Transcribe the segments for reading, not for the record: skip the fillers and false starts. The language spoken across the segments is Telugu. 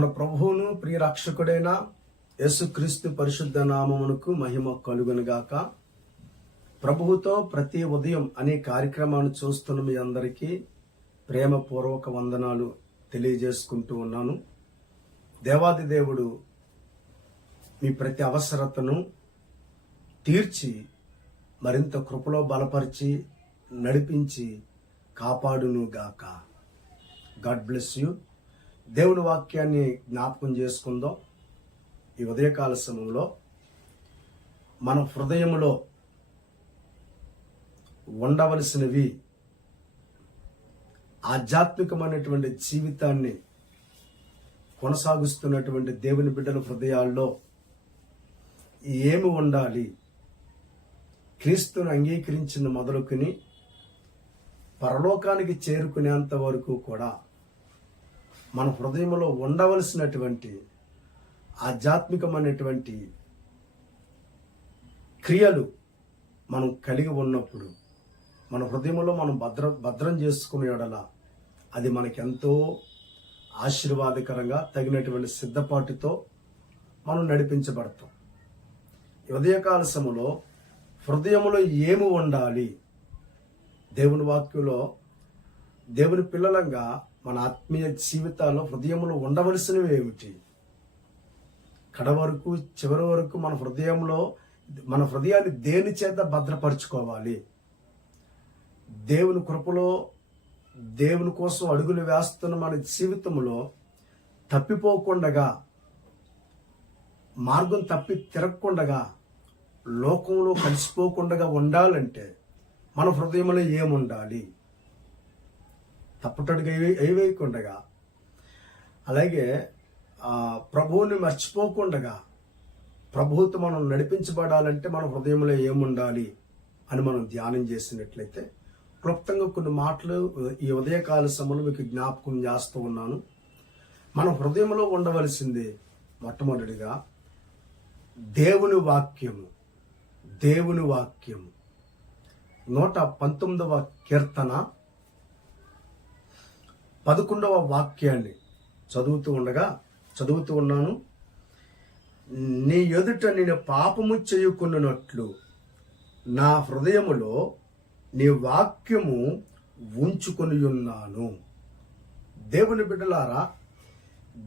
మన ప్రభువును ప్రియ రక్షకుడైన యేసుక్రీస్తు పరిశుద్ధ నామమునకు మహిమ కలుగునుగాక. ప్రభువుతో ప్రతి ఉదయం అనే కార్యక్రమాన్ని చూస్తున్న మీ అందరికీ ప్రేమపూర్వక వందనాలు తెలియజేసుకుంటూ ఉన్నాను. దేవాది దేవుడు మీ ప్రతి అవసరతను తీర్చి మరింత కృపలో బలపరిచి నడిపించి కాపాడునుగాక. God bless you. దేవుని వాక్యాన్ని జ్ఞాపకం చేసుకుందాం. ఈ ఉదయకాల సమయంలో మన హృదయంలో ఉండవలసినవి, ఆధ్యాత్మికమైనటువంటి జీవితాన్ని కొనసాగిస్తున్నటువంటి దేవుని బిడ్డల హృదయాల్లో ఏమి ఉండాలి, క్రీస్తును అంగీకరించిన మొదలుకొని పరలోకానికి చేరుకునేంత వరకు కూడా మన హృదయంలో ఉండవలసినటువంటి ఆధ్యాత్మికమైనటువంటి క్రియలు మనం కలిగి ఉన్నప్పుడు మన హృదయంలో మనం భద్రం చేసుకునే యెడల అది మనకెంతో ఆశీర్వాదకరంగా తగినటువంటి సిద్ధపాటుతో మనం నడిపించబడతాం. ఉదయకాల సమయంలో హృదయంలో ఏమి ఉండాలి? దేవుని వాక్యంలో దేవుని పిల్లలంగా మన ఆత్మీయ జీవితాల్లో హృదయంలో ఉండవలసినవి ఏమిటి? కడవరకు చివరి వరకు మన హృదయాన్ని దేని చేత భద్రపరుచుకోవాలి? దేవుని కృపలో దేవుని కోసం అడుగులు వేస్తున్న మన జీవితంలో తప్పిపోకుండగా, మార్గం తప్పి తిరగకుండగా, లోకంలో కలిసిపోకుండా ఉండాలంటే మన హృదయంలో ఏముండాలి? తప్పుటడుగా వేయకుండగా, అలాగే ప్రభువుని మర్చిపోకుండగా ప్రభువుతో మనం నడిపించబడాలంటే మన హృదయంలో ఏముండాలి అని మనం ధ్యానం చేసినట్లయితే క్లుప్తంగా కొన్ని మాటలు ఈ ఉదయకాల సమయంలో మీకు జ్ఞాపకం చేస్తూ ఉన్నాను. మన హృదయంలో ఉండవలసింది మొట్టమొదటిగా దేవుని వాక్యము. 119వ కీర్తన 11వ వాక్యాన్ని చదువుతూ ఉన్నాను. నీ ఎదుట నేను పాపము చేయకున్నట్లు నా హృదయములో నీ వాక్యము ఉంచుకొని ఉన్నాను. దేవుని బిడ్డలారా,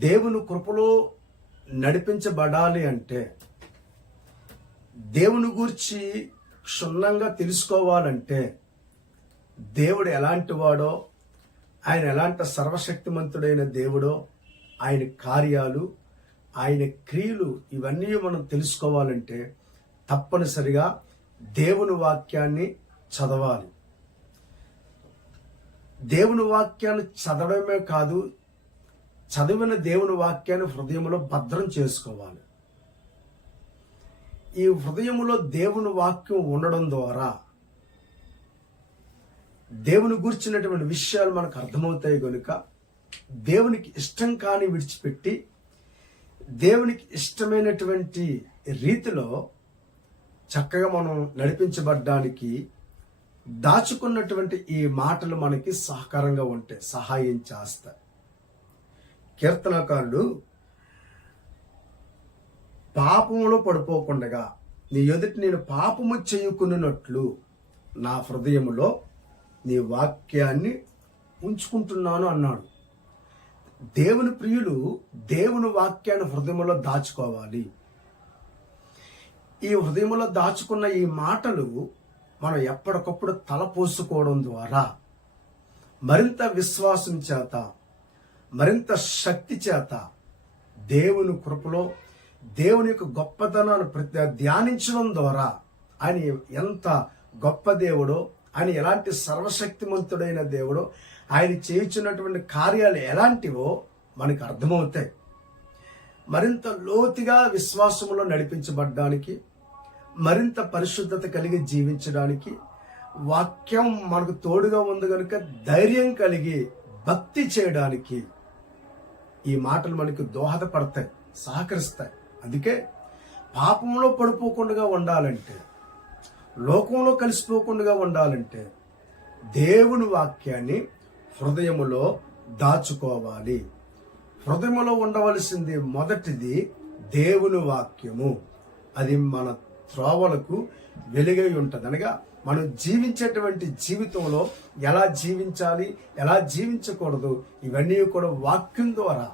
దేవుని కృపలో నడిపించబడాలి అంటే, దేవుని గూర్చి క్షుణ్ణంగా తెలుసుకోవాలంటే, దేవుడు ఎలాంటి వాడో, ఆయన ఎలాంటి సర్వశక్తిమంతుడైన దేవుడో, ఆయన కార్యాలు, ఆయన క్రియలు ఇవన్నీ మనం తెలుసుకోవాలంటే తప్పనిసరిగా దేవుని వాక్యాన్ని చదవాలి. దేవుని వాక్యాన్ని చదవడమే కాదు, చదివిన దేవుని వాక్యాన్ని హృదయంలో భద్రం చేసుకోవాలి. ఈ హృదయంలో దేవుని వాక్యం ఉండడం ద్వారా దేవుని గురించినటువంటి విషయాలు మనకు అర్థమవుతాయి. కనుక దేవునికి ఇష్టం కాని విడిచిపెట్టి దేవునికి ఇష్టమైనటువంటి రీతిలో చక్కగా మనం నడిపించబడ్డానికి దాచుకున్నటువంటి ఈ మాటలు మనకి సహకారంగా ఉంటే సహాయం చేస్తాయి. కీర్తనకారుడు పాపములో పడిపోకుండగా నీ ఎదుటి నేను పాపము చేయకున్నట్లు నా హృదయములో నీ వాక్యాన్ని ఉంచుకుంటున్నాను అన్నాడు. దేవుని ప్రియులు దేవుని వాక్యాన్ని హృదయంలో దాచుకోవాలి. ఈ హృదయంలో దాచుకున్న ఈ మాటలు మనం ఎప్పటికప్పుడు తలపోసుకోవడం ద్వారా మరింత విశ్వాసం చేత, మరింత శక్తి చేత దేవుని కృపలో దేవుని యొక్క గొప్పతనాన్ని ధ్యానించడం ద్వారా ఆయన ఎంత గొప్ప దేవుడో, ఆయన ఎలాంటి సర్వశక్తిమంతుడైన దేవుడో, ఆయన చేయించినటువంటి కార్యాలు ఎలాంటివో మనకు అర్థమవుతాయి. మరింత లోతుగా విశ్వాసంలో నడిపించబడ్డానికి, మరింత పరిశుద్ధత కలిగి జీవించడానికి వాక్యం మనకు తోడుగా ఉంది కనుక ధైర్యం కలిగి భక్తి చేయడానికి ఈ మాటలు మనకు దోహదపడతాయి, సహకరిస్తాయి. అందుకే పాపంలో పడిపోకుండా ఉండాలంటే, లోకంలో కలిసిపోకుండా ఉండాలంటే దేవుని వాక్యాన్ని హృదయములో దాచుకోవాలి. హృదయంలో ఉండవలసింది మొదటిది దేవుని వాక్యము. అది మన త్రోవలకు వెలుగై ఉంటుంది. అనగా మనం జీవించేటువంటి జీవితంలో ఎలా జీవించాలి, ఎలా జీవించకూడదు, ఇవన్నీ కూడా వాక్యం ద్వారా,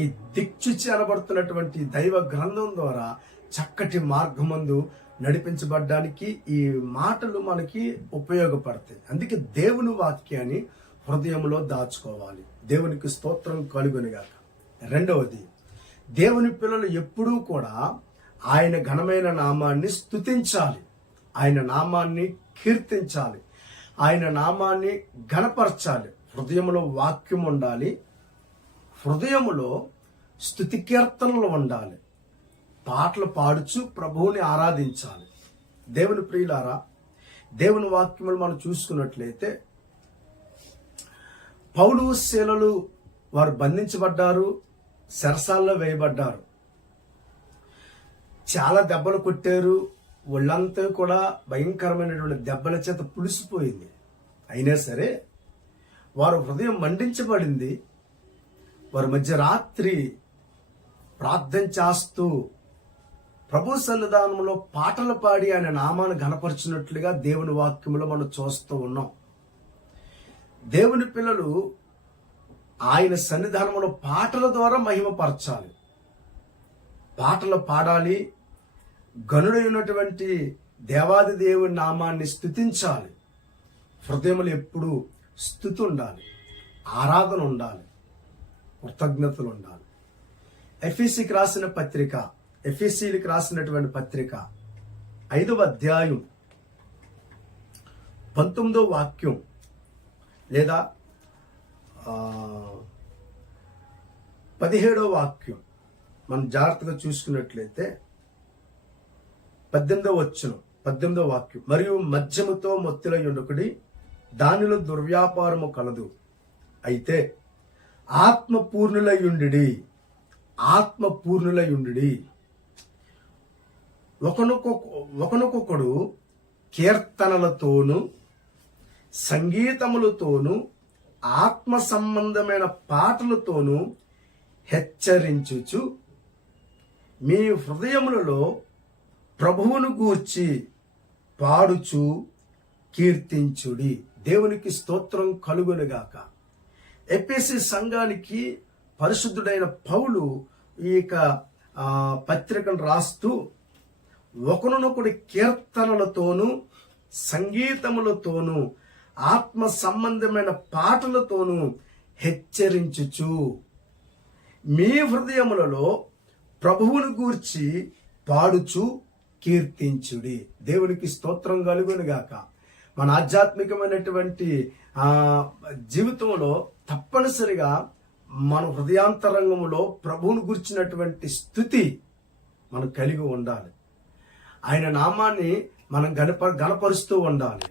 ఈ దిక్చుచి అనబడుతున్నటువంటి దైవ గ్రంథం ద్వారా చక్కటి మార్గమందు నడిపించబడ్డానికి ఈ మాటలు మనకి ఉపయోగపడతాయి. అందుకే దేవుని వాక్యాన్ని హృదయంలో దాచుకోవాలి. దేవునికి స్తోత్రం కలుగునుగాక. రెండవది, దేవుని పిల్లలు ఎప్పుడూ కూడా ఆయన ఘనమైన నామాన్ని స్తుతించాలి, ఆయన నామాన్ని కీర్తించాలి, ఆయన నామాన్ని ఘనపరచాలి. హృదయంలో వాక్యం ఉండాలి, హృదయములో స్తుతి కీర్తనలు ఉండాలి, పాటలు పాడుచు ప్రభువుని ఆరాధించాలి. దేవుని ప్రియులారా, దేవుని వాక్యములు మనం చూసుకున్నట్లయితే పౌలు శీలలు వారు బంధించబడ్డారు, చెరసాల్లో వేయబడ్డారు, చాలా దెబ్బలు కొట్టారు, ఒళ్ళంతా కూడా భయంకరమైనటువంటి దెబ్బల చేత పులిసిపోయింది. అయినా సరే వారు హృదయం మండించబడింది. వారి మధ్యరాత్రి ప్రార్థన చేస్తూ ప్రభు సన్నిధానంలో పాటలు పాడి ఆయన నామాన్ని ఘనపరిచినట్లుగా దేవుని వాక్యములో మనం చూస్తూ ఉన్నాం. దేవుని పిల్లలు ఆయన సన్నిధానంలో పాటల ద్వారా మహిమపరచాలి, పాటలు పాడాలి, గనుడైనటువంటి దేవాది దేవుని నామాన్ని స్తుతించాలి. హృదయములు ఎప్పుడు స్తుతి ఉండాలి, ఆరాధన ఉండాలి, కృతజ్ఞతలు ఉండాలి. ఎఫెసీకి రాసిన పత్రిక, ఎఫెసీలకు రాసినటువంటి పత్రిక 5వ అధ్యాయం 19వ వాక్యం లేదా 17వ వాక్యం మనం జాగ్రత్తగా చూసుకున్నట్లయితే 18వ వాక్యం, మరియు మద్యముతో మొత్తులై ఉండకుడి, దానిలో దుర్వ్యాపారము కలదు, అయితే ఆత్మపూర్ణులై ఉండుడి, ఒకనొకడు కీర్తనలతోనూ సంగీతములతోనూ ఆత్మ సంబంధమైన పాటలతోనూ హెచ్చరించుచు మీ హృదయములలో ప్రభువును గూర్చి పాడుచు కీర్తించుడి. దేవునికి స్తోత్రం కలుగునుగాక. ఎఫెసీ సంఘానికి పరిశుద్ధుడైన పౌలు ఈ పత్రికను రాస్తూ ఒకనొకడి కీర్తనలతోనూ సంగీతములతోనూ ఆత్మ సంబంధమైన పాటలతోనూ హెచ్చరించుచు మీ హృదయములలో ప్రభువును గూర్చి పాడుచు కీర్తించుడి. దేవునికి స్తోత్రం కలుగునుగాక. మన ఆధ్యాత్మికమైనటువంటి జీవితంలో తప్పనిసరిగా మన హృదయాంతరంగంలో ప్రభువును గుర్చినటువంటి స్థుతి మనం కలిగి ఉండాలి. ఆయన నామాన్ని మనం గణపరుస్తూ ఉండాలి.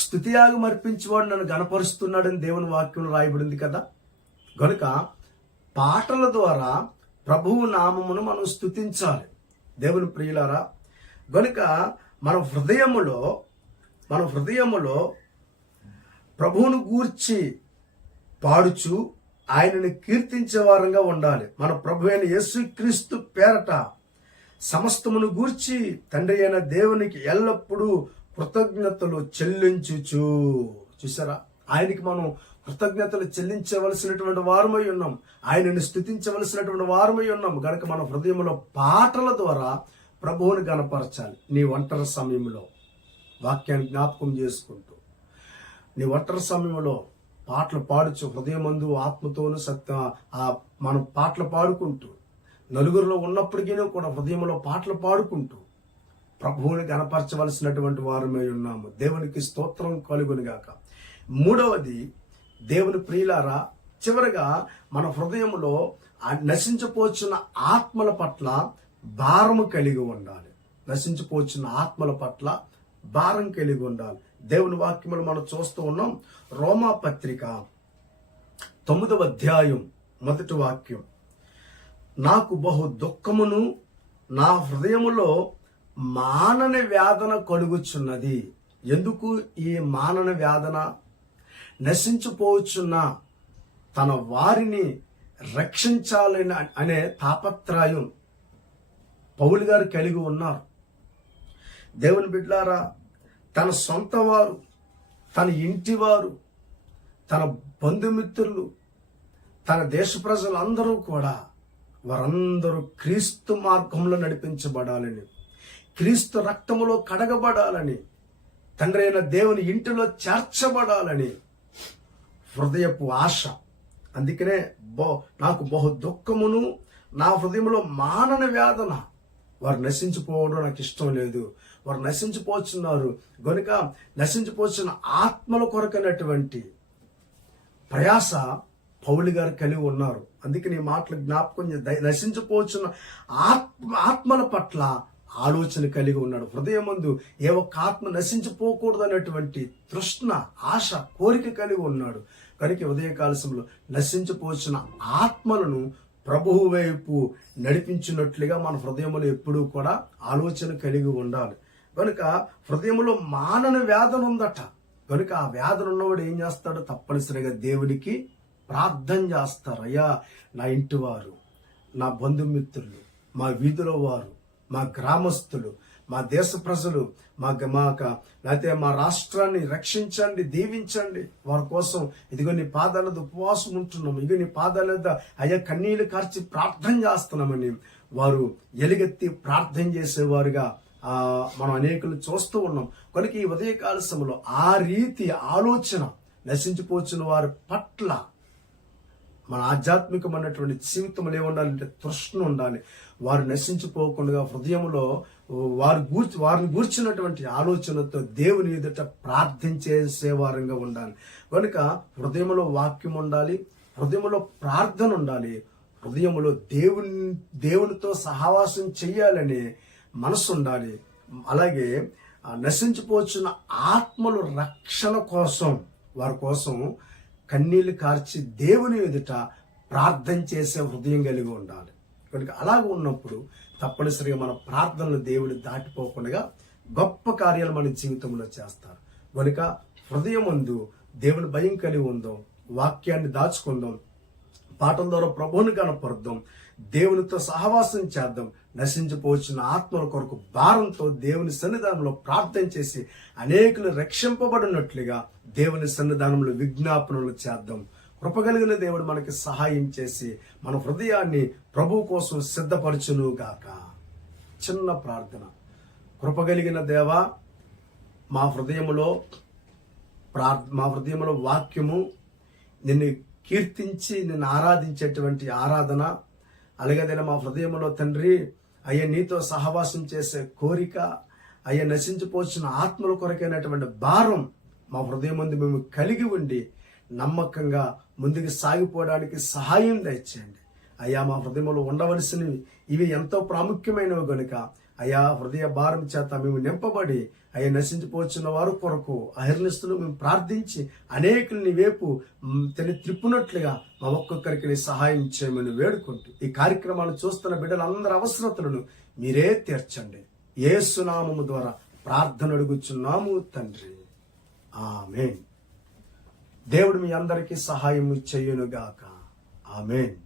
స్తుతియాగం అర్పించేవాడు నన్ను గణపరుస్తున్నాడని దేవుని వాక్యంలో రాయబడింది కదా. గనుక పాటల ద్వారా ప్రభువు నామమును మనం స్తుతించాలి. దేవుని ప్రియులారా, గనుక మన హృదయములో ప్రభువును గూర్చి పాడుచు ఆయనని కీర్తించే వారంగా ఉండాలి. మన ప్రభు అయిన యేసుక్రీస్తు పేరట సమస్తమును గూర్చి తండ్రి అయిన దేవునికి ఎల్లప్పుడూ కృతజ్ఞతలు చెల్లించుచు. చూసారా, ఆయనకి మనం కృతజ్ఞతలు చెల్లించవలసినటువంటి వారమై ఉన్నాం, ఆయనని స్తుతించవలసినటువంటి వారమై ఉన్నాం. కనుక మన హృదయంలో పాటల ద్వారా ప్రభువుని గణపరచాలి. నీ ఒంటరి సమయంలో వాక్యాన్ని జ్ఞాపకం చేసుకుంటూ, నీ ఒంటరి సమయంలో పాటలు పాడుచు, హృదయమందు ఆత్మతోను మనం పాటలు పాడుకుంటూ, నలుగురిలో ఉన్నప్పటికీ కూడా హృదయంలో పాటలు పాడుకుంటూ ప్రభువుని గణపరచవలసినటువంటి వారమై ఉన్నాము. దేవునికి స్తోత్రం కలుగునుగాక. మూడవది, దేవుని ప్రియులారా, చివరగా మన హృదయంలో నశించిపోచున్న ఆత్మల పట్ల భారము కలిగి ఉండాలి. నశించిపోచున్న ఆత్మల పట్ల భారం కలిగి ఉండాలి. దేవుని వాక్యములు మనం చూస్తూ ఉన్నాం. రోమా పత్రిక 9వ అధ్యాయం 1వ వాక్యం, నాకు బహు దుఃఖమును నా హృదయములో మానని వేదన కలుగుచున్నది. ఎందుకు ఈ మానని వేదన? నశించిపోవచ్చున్న తన వారిని రక్షించాలని అనే తాపత్రయం పౌలు గారు కలిగి ఉన్నారు. దేవుని బిడ్డలారా, తన సొంత వారు, తన ఇంటి వారు, తన బంధుమిత్రులు, తన దేశ ప్రజలందరూ కూడా వారందరూ క్రీస్తు మార్గంలో నడిపించబడాలని, క్రీస్తు రక్తములో కడగబడాలని, తండ్రి అయిన దేవుని ఇంటిలో చేర్చబడాలని హృదయపు ఆశ. అందుకనే నాకు బహు దుఃఖమును, నా హృదయంలో మానన వేదన. వారు నశించిపోవడం నాకు ఇష్టం లేదు. వారు నశించిపోతున్నారు గనుక నశించిపోతున్న ఆత్మల కొరకైనటువంటి ప్రయాస పౌలు గారు కలిగి ఉన్నారు. అందుకని ఈ మాటలు జ్ఞాపకం నశించిపోతున్న ఆత్మల పట్ల ఆలోచన కలిగి ఉన్నాడు. హృదయం ముందు ఏ ఒక్క ఆత్మ నశించిపోకూడదు అనేటువంటి తృష్ణ, ఆశ, కోరిక కలిగి ఉన్నాడు. కనుక ఉదయకాలశంలో నశించిపోతున్న ఆత్మలను ప్రభువు వైపు నడిపించినట్లుగా మన హృదయంలో ఎప్పుడూ కూడా ఆలోచన కలిగి ఉండాలి. కనుక హృదయంలో మానన వేదన ఉందట. కనుక ఆ వేదన ఉన్నవాడు ఏం చేస్తాడు? తప్పనిసరిగా దేవుడికి ప్రార్థన చేస్తారు. అయ్యా, నా ఇంటి వారు, నా బంధుమిత్రులు, మా వీధిలో వారు, మా గ్రామస్తులు, మా దేశ ప్రజలు, లేకపోతే మా రాష్ట్రాన్ని రక్షించండి, దీవించండి. వారి కోసం ఇదిగో నీ పాదాల ఉపవాసం ఉంటున్నాం, ఇదిగో నీ పాదాల అయ్యా కన్నీళ్లు కార్చి ప్రార్థన చేస్తున్నామని వారు ఎలుగెత్తి ప్రార్థన చేసేవారుగా మనం అనేకులు చూస్తూ ఉన్నాం. కనుక ఈ ఉదయకాల సమయంలో ఆ రీతి ఆలోచన నశించిపోతున్న వారి పట్ల మన ఆధ్యాత్మికమైనటువంటి జీవితంలో ఏముండాలంటే తృష్ణ ఉండాలి. వారు నశించిపోకుండా హృదయంలో వారిని గూర్చినటువంటి ఆలోచనతో దేవుని ఎదుట ప్రార్థించేసేవారంగా ఉండాలి. కనుక హృదయంలో వాక్యం ఉండాలి, హృదయంలో ప్రార్థన ఉండాలి, హృదయంలో దేవునితో సహవాసం చెయ్యాలనే మనసు ఉండాలి. అలాగే నశించిపోతున్న ఆత్మలు రక్షణ కోసం, వారి కోసం కన్నీళ్లు కార్చి దేవుని ఎదుట ప్రార్థన చేసే హృదయం కలిగి ఉండాలి. కనుక అలాగ ఉన్నప్పుడు తప్పనిసరిగా మన ప్రార్థనలు దేవుని దాటిపోకుండా గొప్ప కార్యాలు మన జీవితంలో చేస్తారు. కనుక హృదయం ముందు దేవుని భయం కలిగి ఉందాం, వాక్యాన్ని దాచుకుందాం, పాఠం ద్వారా ప్రభువుని కనపరుద్దాం, దేవునితో సహవాసం చేద్దాం. నశించిపోతున్న ఆత్మల కొరకు భారంతో దేవుని సన్నిధానంలో ప్రార్థన చేసి అనేకులు రక్షింపబడినట్లుగా దేవుని సన్నిధానంలో విజ్ఞాపనలు చేద్దాం. కృపగలిగిన దేవుడు మనకి సహాయం చేసి మన హృదయాన్ని ప్రభు కోసం సిద్ధపరచును గాక. చిన్న ప్రార్థన. కృపగలిగిన దేవా, మా హృదయములో వాక్యము, నిన్ను కీర్తించి నిన్ను ఆరాధించేటువంటి ఆరాధన, అలాగే మా హృదయంలో తండ్రి అయ్యా నీతో సహవాసం చేసే కోరిక, అయ్యా నశించిపోతున్న ఆత్మల కొరకైనటువంటి భారం మా హృదయం ముందు మేము కలిగి ఉండి నమ్మకంగా ముందుకు సాగిపోవడానికి సహాయం దయచేయండి. అయ్యా మా హృదయంలో ఉండవలసినవి ఇవి ఎంతో ప్రాముఖ్యమైనవి గనుక అయ్యా హృదయ భారం చేత మేము నింపబడి అయ్యా నశించిపోతున్న వారు కొరకు అహర్నిస్తులు మేము ప్రార్థించి అనేకులు నీ వైపు త్రిప్పునట్లుగా మా ఒక్కొక్కరికి నీ సహాయం చేయమని వేడుకుంటూ ఈ కార్యక్రమాలు చూస్తున్న బిడ్డలందరి అవసరతలను మీరే తీర్చండి. యేసు నామము ద్వారా ప్రార్థన అడుగుచున్నాము తండ్రి, ఆమేన్. దేవుడు మీ అందరికీ సహాయం చేయునుగాక. ఆమేన్.